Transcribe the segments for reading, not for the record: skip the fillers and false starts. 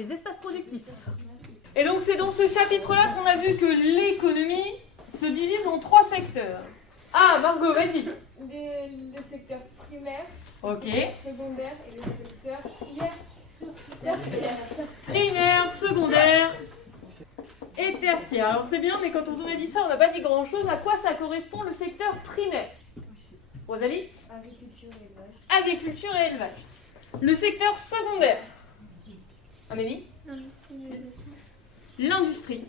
les espaces productifs. Et donc c'est dans ce chapitre-là qu'on a vu que l'économie se divise en 3 secteurs. Ah, Margot, vas-y. Le secteur primaire, Ok. secondaire et le secteur tertiaire. Primaire, secondaire et tertiaire. Alors c'est bien, mais quand on a dit ça, on n'a pas dit grand-chose. À quoi ça correspond le secteur primaire? Rosalie? Agriculture et élevage. Agriculture et élevage. Le secteur secondaire. Amélie? L'industrialisation. L'industrie.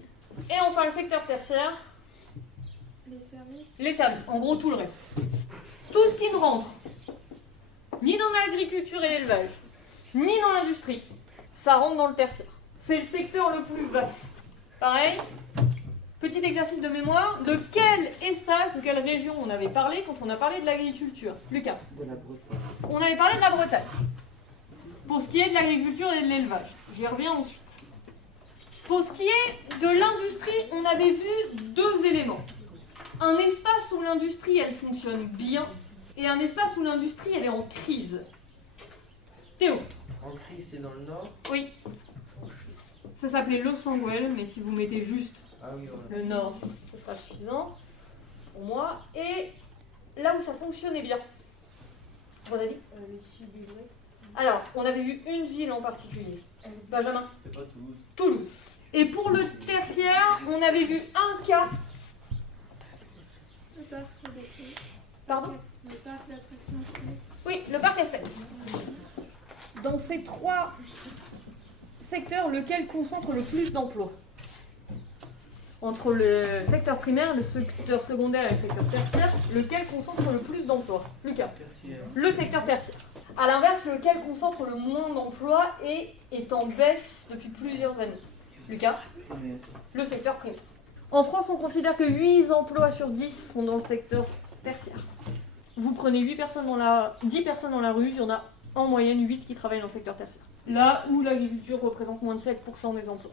Et enfin le secteur tertiaire, Les services. les services. En gros, tout le reste. Tout ce qui ne rentre ni dans l'agriculture et l'élevage, ni dans l'industrie, ça rentre dans le tertiaire. C'est le secteur le plus vaste. Pareil, petit exercice de mémoire. De quel espace, de quelle région on avait parlé quand on a parlé de l'agriculture? Lucas? De la Bretagne. On avait parlé de la Bretagne. Pour ce qui est de l'agriculture et de l'élevage. J'y reviens ensuite. Pour ce qui est de l'industrie, on avait vu 2 éléments. Un espace où l'industrie, elle fonctionne bien, et un espace où l'industrie, elle est en crise. Théo? En crise, c'est dans le nord. Oui. Ça s'appelait Los Angeles, mais si vous mettez juste Ah oui, voilà. le nord, ce sera suffisant pour moi. Et là où ça fonctionnait bien. Rosalie? Le sud et l'ouest. Alors, on avait vu une ville en particulier. Benjamin? C'est pas Toulouse. Toulouse. Et pour le tertiaire, on avait vu un cas. Le parc sur des Pardon? Le parc d'attractions. Oui, le parc Astérix. Dans ces 3 secteurs, lequel concentre le plus d'emplois? Entre le secteur primaire, le secteur secondaire et le secteur tertiaire, lequel concentre le plus d'emplois? Lucas? Tertiaire. Le secteur tertiaire. A l'inverse, lequel concentre le moins d'emplois et est en baisse depuis plusieurs années? Lucas? Primaire. Le secteur primaire. En France, on considère que 8 emplois sur 10 sont dans le secteur tertiaire. Vous prenez 10 personnes dans la rue, il y en a en moyenne 8 qui travaillent dans le secteur tertiaire. Là où l'agriculture représente moins de 7% des emplois.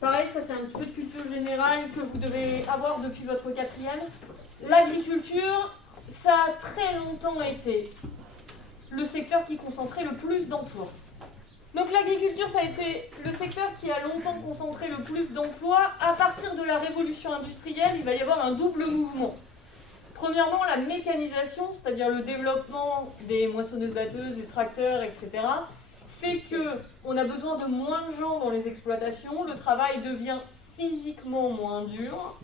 Pareil, ça c'est un petit peu de culture générale que vous devez avoir depuis votre 4e. L'agriculture, ça a très longtemps été le secteur qui concentrait le plus d'emplois. Donc l'agriculture, ça a été le secteur qui a longtemps concentré le plus d'emplois. À partir de la révolution industrielle, il va y avoir un double mouvement. Premièrement, la mécanisation, c'est-à-dire le développement des moissonneuses-batteuses, des tracteurs, etc., fait qu'on a besoin de moins de gens dans les exploitations, le travail devient physiquement moins dur,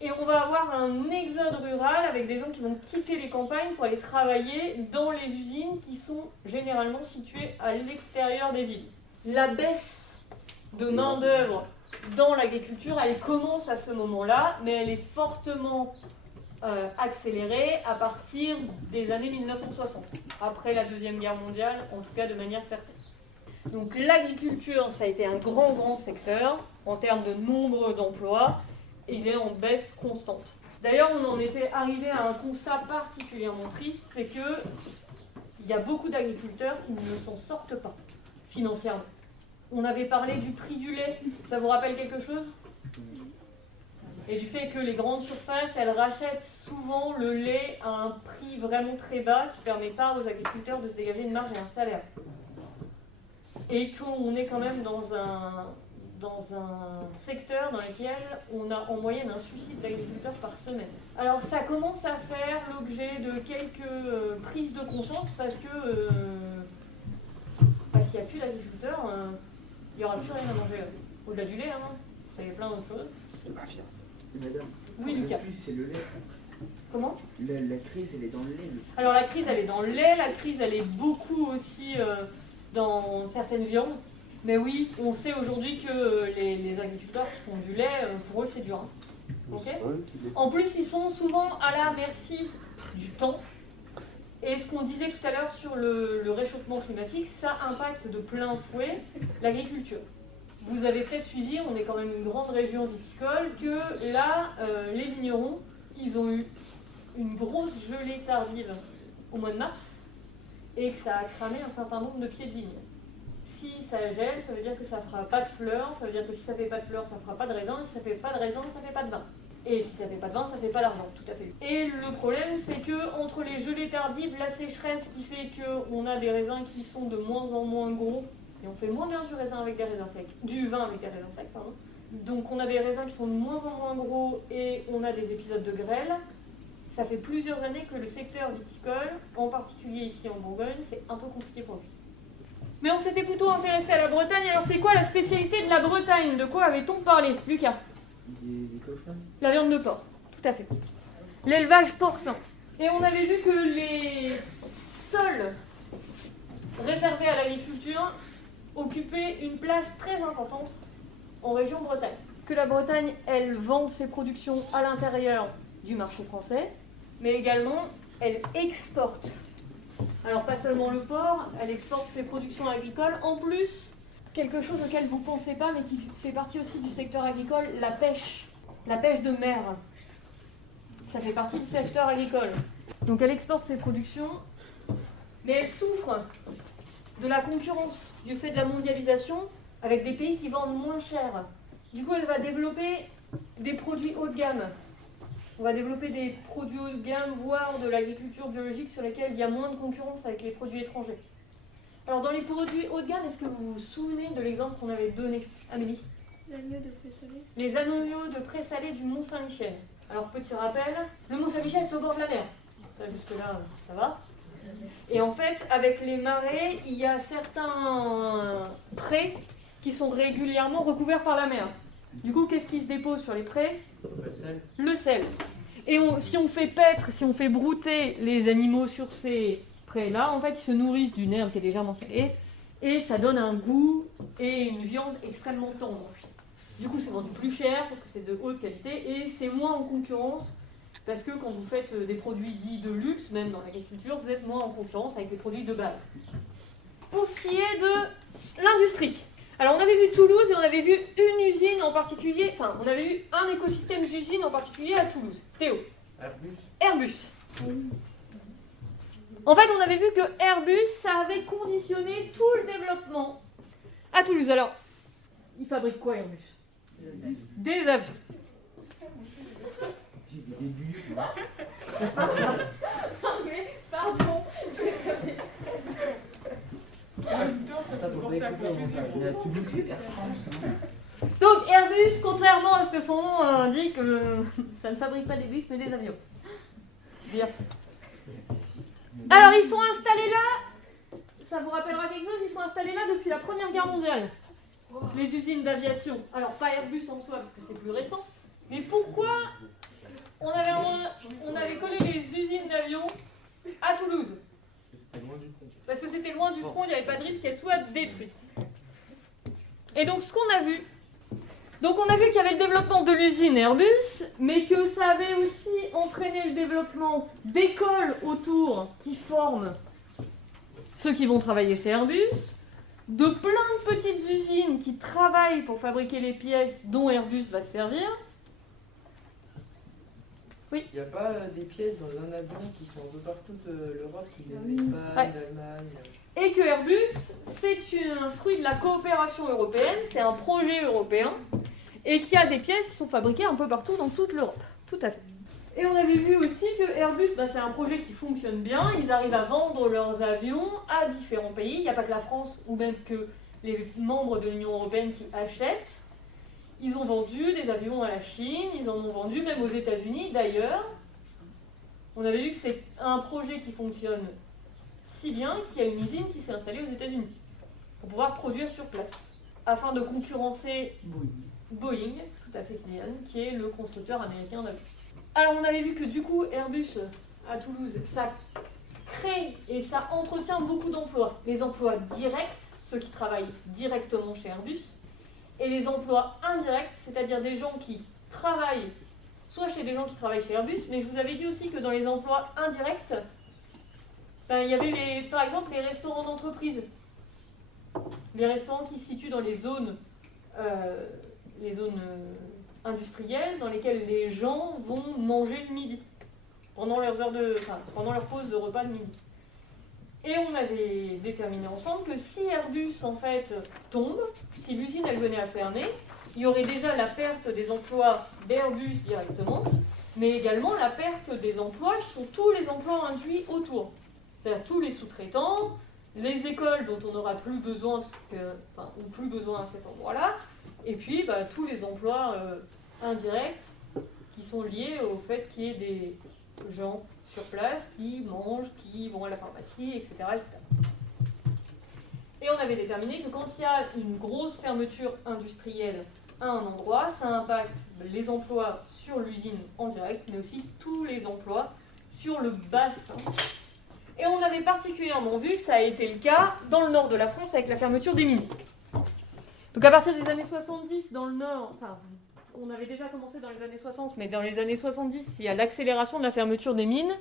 et on va avoir un exode rural avec des gens qui vont quitter les campagnes pour aller travailler dans les usines qui sont généralement situées à l'extérieur des villes. La baisse de main-d'œuvre dans l'agriculture, elle commence à ce moment-là, mais elle est fortement accélérée à partir des années 1960, après la Deuxième Guerre mondiale, en tout cas de manière certaine. Donc l'agriculture, ça a été un grand secteur en termes de nombre d'emplois, et il est en baisse constante. D'ailleurs, on en était arrivé à un constat particulièrement triste, c'est que il y a beaucoup d'agriculteurs qui ne s'en sortent pas financièrement. On avait parlé du prix du lait, ça vous rappelle quelque chose ? Et du fait que les grandes surfaces, elles rachètent souvent le lait à un prix vraiment très bas qui ne permet pas aux agriculteurs de se dégager une marge et un salaire. Et qu'on est quand même dans un secteur dans lequel on a en moyenne un suicide d'agriculteurs par semaine. Alors ça commence à faire l'objet de quelques prises de conscience parce que s'il n'y a plus d'agriculteurs, il n'y aura plus rien à manger. Au-delà du lait, hein, c'est plein d'autres choses. Madame, Oui, Lucas. la crise, c'est le lait. Comment ? La crise, elle est dans le lait. Alors la crise, elle est dans le lait, la crise, elle est beaucoup aussi dans certaines viandes. Mais oui, on sait aujourd'hui que les agriculteurs qui font du lait, pour eux, c'est dur. Hein. Okay ? En plus, ils sont souvent à la merci du temps. Et ce qu'on disait tout à l'heure sur le réchauffement climatique, ça impacte de plein fouet l'agriculture. Vous avez peut-être suivi, on est quand même une grande région viticole, que là, les vignerons, ils ont eu une grosse gelée tardive au mois de mars et que ça a cramé un certain nombre de pieds de vigne. Si ça gèle, ça veut dire que ça ne fera pas de fleurs, ça veut dire que si ça ne fait pas de fleurs, ça ne fera pas de raisin, et si ça ne fait pas de raisin, ça ne fait pas de vin. Et si ça ne fait pas de vin, ça ne fait pas d'argent, tout à fait. Et le problème, c'est que entre les gelées tardives, la sécheresse qui fait qu'on a des raisins qui sont de moins en moins gros Et on fait moins bien du raisin avec des raisins secs, du vin avec des raisins secs, pardon. Donc on a des raisins qui sont de moins en moins gros et on a des épisodes de grêle. Ça fait plusieurs années que le secteur viticole, en particulier ici en Bourgogne, c'est un peu compliqué pour lui. Mais on s'était plutôt intéressé à la Bretagne. Alors c'est quoi la spécialité de la Bretagne? De quoi avait-on parlé, Lucas? Des cochons. La viande de porc, tout à fait. L'élevage porcin. Et on avait vu que les sols réservés à l'agriculture occupaient une place très importante en région Bretagne. Que la Bretagne, elle vend ses productions à l'intérieur du marché français, mais également elle exporte. Alors pas seulement le porc, elle exporte ses productions agricoles. En plus, quelque chose auquel vous ne pensez pas, mais qui fait partie aussi du secteur agricole, la pêche de mer. Ça fait partie du secteur agricole. Donc elle exporte ses productions, mais elle souffre de la concurrence du fait de la mondialisation avec des pays qui vendent moins cher. Du coup, elle va développer des produits haut de gamme. On va développer des produits haut de gamme, voire de l'agriculture biologique sur lesquels il y a moins de concurrence avec les produits étrangers. Alors dans les produits haut de gamme, est-ce que vous vous souvenez de l'exemple qu'on avait donné, Amélie? L'agneau de présalé. Les agneaux de présalé du Mont-Saint-Michel. Alors petit rappel, le Mont-Saint-Michel c'est au bord de la mer. Ça jusque-là, ça va. Et en fait, avec les marais, il y a certains prés qui sont régulièrement recouverts par la mer. Du coup, qu'est-ce qui se dépose sur les prés? Le sel. Et si on fait paître, si on fait brouter les animaux sur ces prés-là, en fait, ils se nourrissent d'une herbe qui est légèrement salée, et ça donne un goût et une viande extrêmement tendre. Du coup, c'est vendu plus cher parce que c'est de haute qualité, et c'est moins en concurrence, parce que quand vous faites des produits dits de luxe, même dans l'agriculture, vous êtes moins en concurrence avec les produits de base. Pour ce qui est de l'industrie, alors on avait vu Toulouse et on avait vu une usine en particulier, enfin on avait vu un écosystème d'usines en particulier à Toulouse. Théo. Airbus. En fait on avait vu que Airbus, ça avait conditionné tout le développement à Toulouse. Alors, il fabrique quoi Airbus? Des avions. Pardon. Donc Airbus, contrairement à ce que son nom indique, ça ne fabrique pas des bus mais des avions. Bien. Alors ils sont installés là, ça vous rappellera quelque chose, ils sont installés là depuis la Première Guerre mondiale. Les usines d'aviation. Alors pas Airbus en soi parce que c'est plus récent, mais pourquoi on avait collé les usines d'avions à Toulouse? Parce que c'était loin du front, il n'y avait pas de risque qu'elles soient détruites. Et donc ce qu'on a vu, on a vu qu'il y avait le développement de l'usine Airbus, mais que ça avait aussi entraîné le développement d'écoles autour qui forment ceux qui vont travailler chez Airbus, de plein de petites usines qui travaillent pour fabriquer les pièces dont Airbus va se servir. Oui. Il n'y a pas des pièces dans un avion qui sont un peu partout de l'Europe, qui viennent d'Espagne, d'Allemagne. Et que Airbus, c'est un fruit de la coopération européenne, c'est un projet européen, et qui a des pièces qui sont fabriquées un peu partout dans toute l'Europe. Tout à fait. Et on avait vu aussi que Airbus, c'est un projet qui fonctionne bien, ils arrivent à vendre leurs avions à différents pays, il n'y a pas que la France ou même que les membres de l'Union européenne qui achètent. Ils ont vendu des avions à la Chine, ils en ont vendu même aux États-Unis. D'ailleurs, on avait vu que c'est un projet qui fonctionne si bien qu'il y a une usine qui s'est installée aux États-Unis pour pouvoir produire sur place, afin de concurrencer Boeing, tout à fait Kylian, qui est le constructeur américain d'avions. Alors on avait vu que du coup Airbus à Toulouse, ça crée et ça entretient beaucoup d'emplois. Les emplois directs, ceux qui travaillent directement chez Airbus, et les emplois indirects, c'est-à-dire des gens qui travaillent soit chez des gens qui travaillent chez Airbus, mais je vous avais dit aussi que dans les emplois indirects, il y avait par exemple les restaurants d'entreprise. Les restaurants qui se situent dans les zones industrielles dans lesquelles les gens vont manger le midi, pendant leur pause de repas de midi. Et on avait déterminé ensemble que si Airbus en fait tombe, si l'usine elle venait à fermer, il y aurait déjà la perte des emplois d'Airbus directement, mais également la perte des emplois qui sont tous les emplois induits autour. C'est-à-dire tous les sous-traitants, les écoles dont on n'aura plus besoin, ou plus besoin à cet endroit-là, et puis tous les emplois indirects qui sont liés au fait qu'il y ait des gens sur place qui mangent, qui vont à la pharmacie, etc., etc. Et on avait déterminé que quand il y a une grosse fermeture industrielle à un endroit, ça impacte les emplois sur l'usine en direct, mais aussi tous les emplois sur le bassin. Et on avait particulièrement vu que ça a été le cas dans le nord de la France avec la fermeture des mines. Donc à partir des années 70, dans le nord, on avait déjà commencé dans les années 60, mais dans les années 70, il y a l'accélération de la fermeture des mines,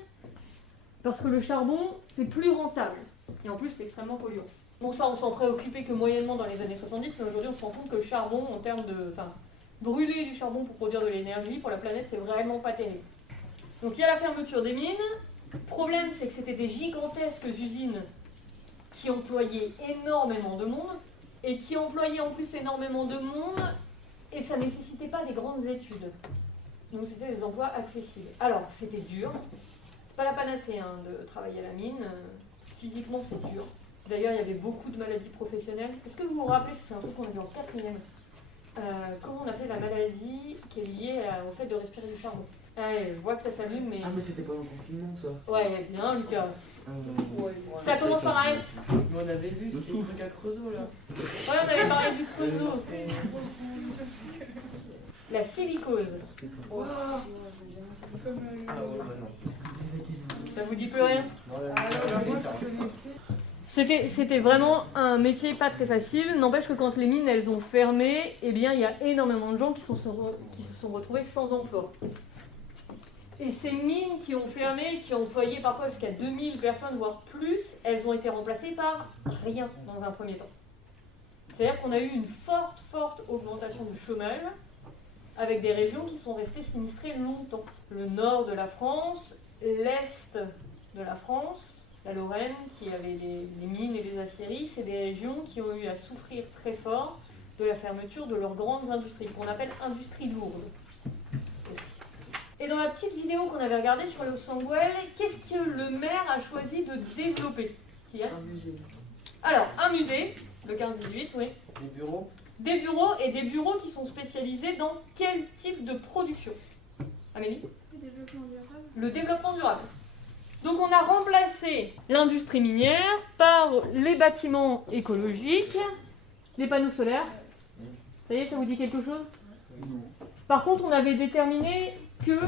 parce que le charbon, c'est plus rentable. Et en plus, c'est extrêmement polluant. Bon, ça, on s'en préoccupait que moyennement dans les années 70, mais aujourd'hui, on se rend compte que le charbon, en termes de... brûler du charbon pour produire de l'énergie, pour la planète, c'est vraiment pas terrible. Donc il y a la fermeture des mines. Le problème, c'est que c'était des gigantesques usines qui employaient énormément de monde, et qui employaient en plus énormément de monde, et ça nécessitait pas des grandes études. Donc c'était des emplois accessibles. Alors, c'était dur. C'est pas la panacée de travailler à la mine. Physiquement, c'est dur. D'ailleurs, il y avait beaucoup de maladies professionnelles. Est-ce que vous vous rappelez, c'est un truc qu'on a vu en 4e, comment on appelait la maladie qui est liée au fait de respirer du charbon? Je vois que ça s'allume, mais... Ah, mais c'était pas dans le confinement, ça. Ouais, bien, Lucas. Ouais, Ça commence par un S. mais on avait vu, c'était le truc à Creusot, là. Ouais, on avait parlé du Creusot. La silicose. Wow. Comme Ah ouais, bah non. Ça vous dit plus rien? Ouais, C'était vraiment un métier pas très facile. N'empêche que quand les mines elles ont fermé, eh bien il y a énormément de gens qui se sont retrouvés sans emploi. Et ces mines qui ont fermé, qui ont employé parfois jusqu'à 2000 personnes, voire plus, elles ont été remplacées par rien dans un premier temps. C'est-à-dire qu'on a eu une forte augmentation du chômage, avec des régions qui sont restées sinistrées longtemps. Le nord de la France, l'est de la France, la Lorraine, qui avait les mines et les aciéries, c'est des régions qui ont eu à souffrir très fort de la fermeture de leurs grandes industries, qu'on appelle industries lourdes. Et dans la petite vidéo qu'on avait regardée sur le Sangwell, qu'est-ce que le maire a choisi de développer? Un musée. Alors, un musée, le 15-18, oui. Des bureaux. Des bureaux, et des bureaux qui sont spécialisés dans quel type de production? Amélie? le développement durable. Le développement durable. Donc on a remplacé l'industrie minière par les bâtiments écologiques, les panneaux solaires. Ça y est, ça vous dit quelque chose? Non. Par contre, on avait déterminé que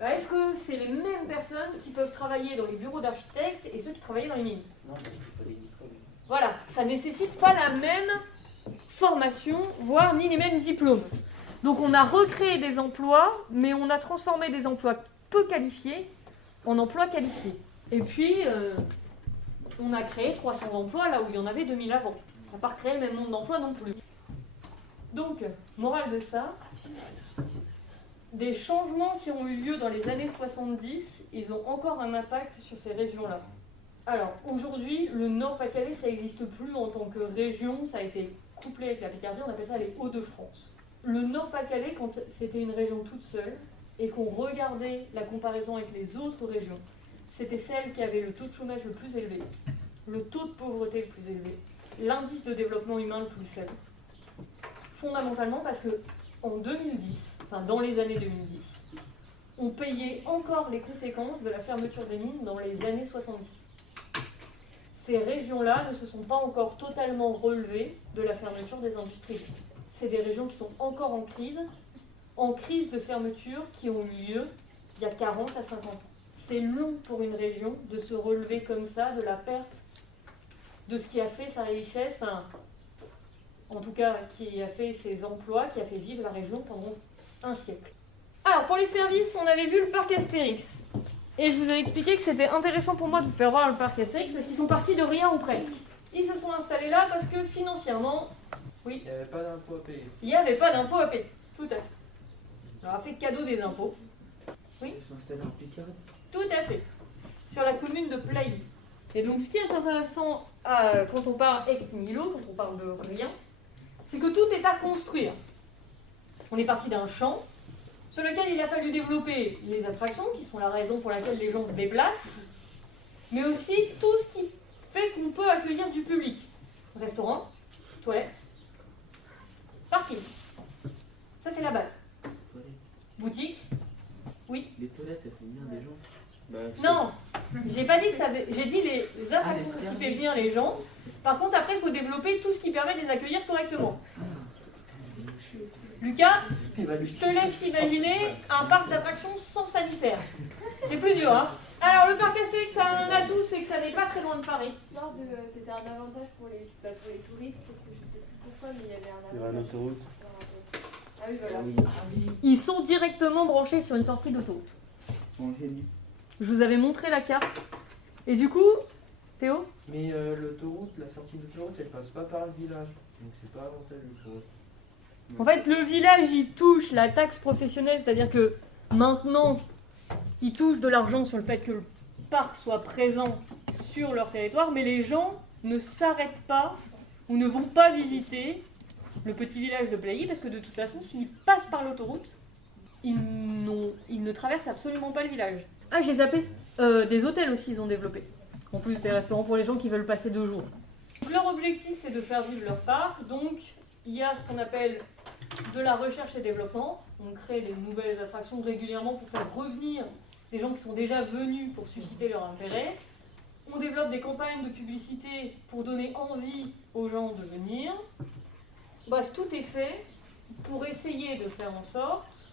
est-ce que c'est les mêmes personnes qui peuvent travailler dans les bureaux d'architectes et ceux qui travaillaient dans les mines? Non, c'est pas des diplômes. Voilà, ça ne nécessite pas la même formation, voire ni les mêmes diplômes. Donc on a recréé des emplois, mais on a transformé des emplois peu qualifiés en emplois qualifiés. Et puis, on a créé 300 emplois là où il y en avait 2000 avant. On n'a pas recréé le même nombre d'emplois non plus. Donc, morale de ça, des changements qui ont eu lieu dans les années 70, ils ont encore un impact sur ces régions-là. Alors, aujourd'hui, le Nord-Pas-de-Calais, ça n'existe plus en tant que région, ça a été couplé avec la Picardie, on appelle ça les Hauts-de-France. Le Nord-Pas-de-Calais, quand c'était une région toute seule, et qu'on regardait la comparaison avec les autres régions, c'était celle qui avait le taux de chômage le plus élevé, le taux de pauvreté le plus élevé, l'indice de développement humain le plus faible. Fondamentalement parce que en 2010, enfin dans les années 2010, on payait encore les conséquences de la fermeture des mines dans les années 70. Ces régions-là ne se sont pas encore totalement relevées de la fermeture des industries. C'est des régions qui sont encore en crise de fermeture, qui ont eu lieu il y a 40 à 50 ans. C'est long pour une région de se relever comme ça de la perte de ce qui a fait sa richesse, enfin, en tout cas qui a fait ses emplois, qui a fait vivre la région pendant un siècle. Alors pour les services, on avait vu le parc Astérix. Et je vous ai expliqué que c'était intéressant pour moi de vous faire voir le parc Astérix parce qu'ils sont partis de rien ou presque. Ils se sont installés là parce que financièrement, oui, Il n'y avait pas d'impôt à payer. il n'y avait pas d'impôt à payer. Tout à fait. On leur a fait cadeau des impôts. Ils sont installés en Picardie. Tout à fait. Sur la commune de Plailly. Et donc ce qui est intéressant quand on parle ex nihilo, quand on parle de rien, c'est que tout est à construire. On est parti d'un champ sur lequel il a fallu développer les attractions, qui sont la raison pour laquelle les gens se déplacent, mais aussi tout ce qui fait qu'on peut accueillir du public. Restaurant, toilettes, parking. Ça, c'est la base. Toilettes. Boutique. Oui. Les toilettes, ça fait venir des gens. Bah, Non, j'ai pas dit que ça. J'ai dit les attractions, les c'est ce qui services. fait venir les gens. Par contre, après, il faut développer tout ce qui permet de les accueillir correctement. Lucas, je te laisse imaginer un parc d'attractions sans sanitaire. C'est plus dur, hein. Alors, le parc Astérix, ça a un atout, c'est que ça n'est pas très loin de Paris. Non, c'était un avantage pour les touristes, parce que je sais plus pourquoi, mais il y avait un Il y aura une avantage. autoroute. Ah oui, voilà. Ils sont directement branchés sur une sortie d'autoroute. Ils sont géniaux. Je vous avais montré la carte. Et du coup, Théo, Mais l'autoroute, la sortie d'autoroute, elle passe pas par le village. Donc c'est pas avantageux pour eux. en fait, le village, il touche la taxe professionnelle, c'est-à-dire que maintenant, ils touchent de l'argent sur le fait que le parc soit présent sur leur territoire, mais les gens ne s'arrêtent pas ou ne vont pas visiter le petit village de Plailly, parce que de toute façon, s'ils passent par l'autoroute, ils ne traversent absolument pas le village. Ah, j'ai zappé. Des hôtels aussi, ils ont développé. En plus des restaurants pour les gens qui veulent passer 2 jours. Donc, leur objectif, c'est de faire vivre leur parc. Donc, il y a ce qu'on appelle de la recherche et développement. On crée des nouvelles attractions régulièrement pour faire revenir les gens qui sont déjà venus pour susciter leur intérêt. On développe des campagnes de publicité pour donner envie aux gens de venir. Bref, tout est fait pour essayer de faire en sorte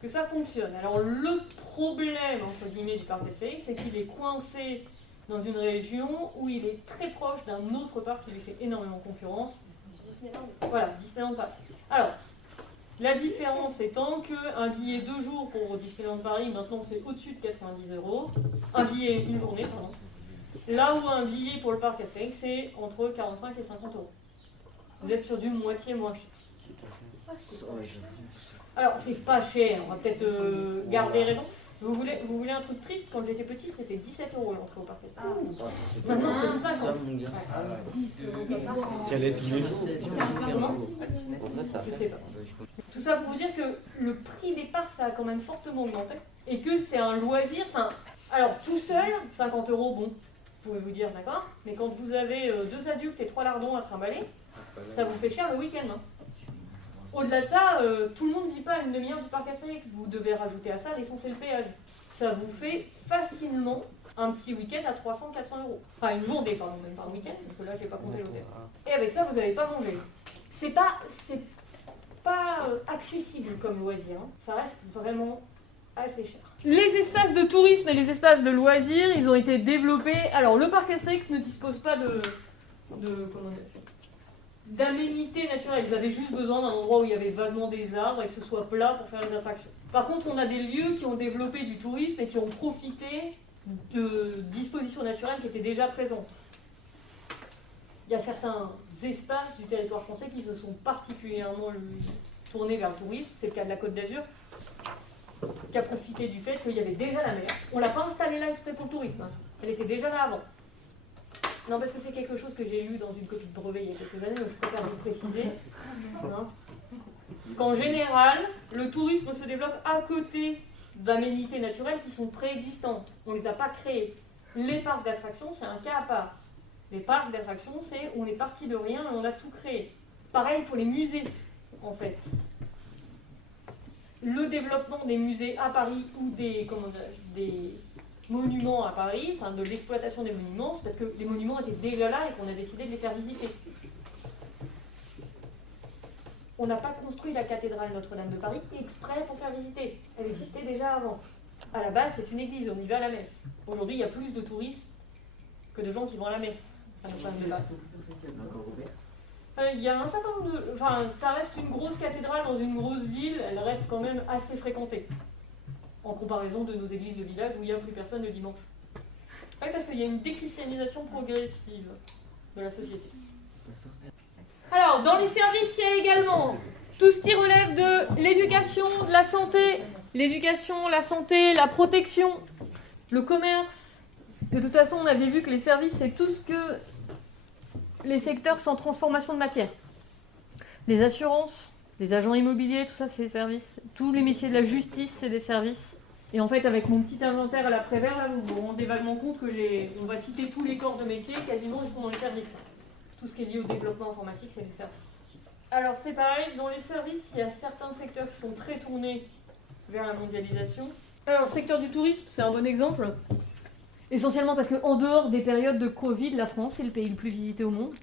que ça fonctionne. Alors le problème, entre guillemets, du parc d'essai, c'est qu'il est coincé dans une région où il est très proche d'un autre parc qui lui fait énormément concurrence. Disneyland. Voilà, Disneyland Paris. Alors, la différence étant qu'un billet 2 jours pour Disneyland Paris, maintenant c'est au-dessus de 90 €. Un billet une journée, pardon. Là où un billet pour le parc Astérix, c'est entre 45 et 50 €. Vous êtes sur du moitié moins cher. Alors, c'est pas cher, on va peut-être garder raison. Vous voulez un truc triste? Quand j'étais petit, c'était 17 € l'entrée au parc Astérix. Maintenant, c'est 50. mon gars. Si elle est tous les jours. Je sais pas. Tout ça pour vous dire que le prix des parcs, ça a quand même fortement augmenté. Et que c'est un loisir. Enfin, alors, tout seul, 50 €, bon, vous pouvez vous dire, d'accord. Mais quand vous avez 2 adultes et 3 lardons à trimballer, ça vous fait cher le week-end. Hein. Au-delà de ça, tout le monde ne vit pas une demi-heure du parc Astérix. Vous devez rajouter à ça l'essence et le péage. Ça vous fait facilement un petit week-end à 300-400 €. Enfin, une journée, pardon, même pas un week-end, parce que là, je n'ai pas compté l'hôtel. Et avec ça, vous n'avez pas mangé. C'est pas accessible comme loisir. Hein. Ça reste vraiment assez cher. Les espaces de tourisme et les espaces de loisirs, ils ont été développés. Alors, le parc Astérix ne dispose pas d'aménités naturelles. Ils avaient juste besoin d'un endroit où il y avait vaguement des arbres et que ce soit plat pour faire les attractions. Par contre, on a des lieux qui ont développé du tourisme et qui ont profité de dispositions naturelles qui étaient déjà présentes. Il y a certains espaces du territoire français qui se sont particulièrement tournés vers le tourisme. C'est le cas de la Côte d'Azur, qui a profité du fait qu'il y avait déjà la mer. On ne l'a pas installée là exprès pour le tourisme. Hein. Elle était déjà là avant. Non, parce que c'est quelque chose que j'ai lu dans une copie de brevet il y a quelques années, donc je préfère vous préciser. Hein. Qu'en général, le tourisme se développe à côté d'aménités naturelles qui sont préexistantes. On ne les a pas créées. Les parcs d'attractions, c'est un cas à part. Les parcs d'attractions, c'est on est parti de rien et on a tout créé. Pareil pour les musées, en fait. Le développement des musées à Paris ou des monuments à Paris, enfin de l'exploitation des monuments, c'est parce que les monuments étaient déjà là et qu'on a décidé de les faire visiter. On n'a pas construit la cathédrale Notre-Dame de Paris exprès pour faire visiter. Elle existait déjà avant. À la base, c'est une église, on y va à la messe. Aujourd'hui, il y a plus de touristes que de gens qui vont à la messe. À Notre-Dame de Paris. Il y a un certain nombre de... Enfin, ça reste une grosse cathédrale dans une grosse ville, elle reste quand même assez fréquentée. En comparaison de nos églises de village où il n'y a plus personne le dimanche. Oui, parce qu'il y a une déchristianisation progressive de la société. Alors, dans les services, il y a également tout ce qui relève de l'éducation, de la santé, la protection, le commerce. De toute façon, on avait vu que les services, c'est tout ce que les secteurs sans transformation de matière. Les assurances, les agents immobiliers, tout ça, c'est des services. Tous les métiers de la justice, c'est des services. Et en fait, avec mon petit inventaire à l'après-vert, là, vous vous rendez vaguement compte que on va citer tous les corps de métier, quasiment ils sont dans les services. Tout ce qui est lié au développement informatique, c'est les services. Alors c'est pareil, dans les services, il y a certains secteurs qui sont très tournés vers la mondialisation. Alors le secteur du tourisme, c'est un bon exemple. Essentiellement parce qu'en dehors des périodes de Covid, la France est le pays le plus visité au monde.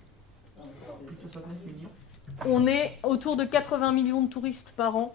Plus de 69 millions. On est autour de 80 millions de touristes par an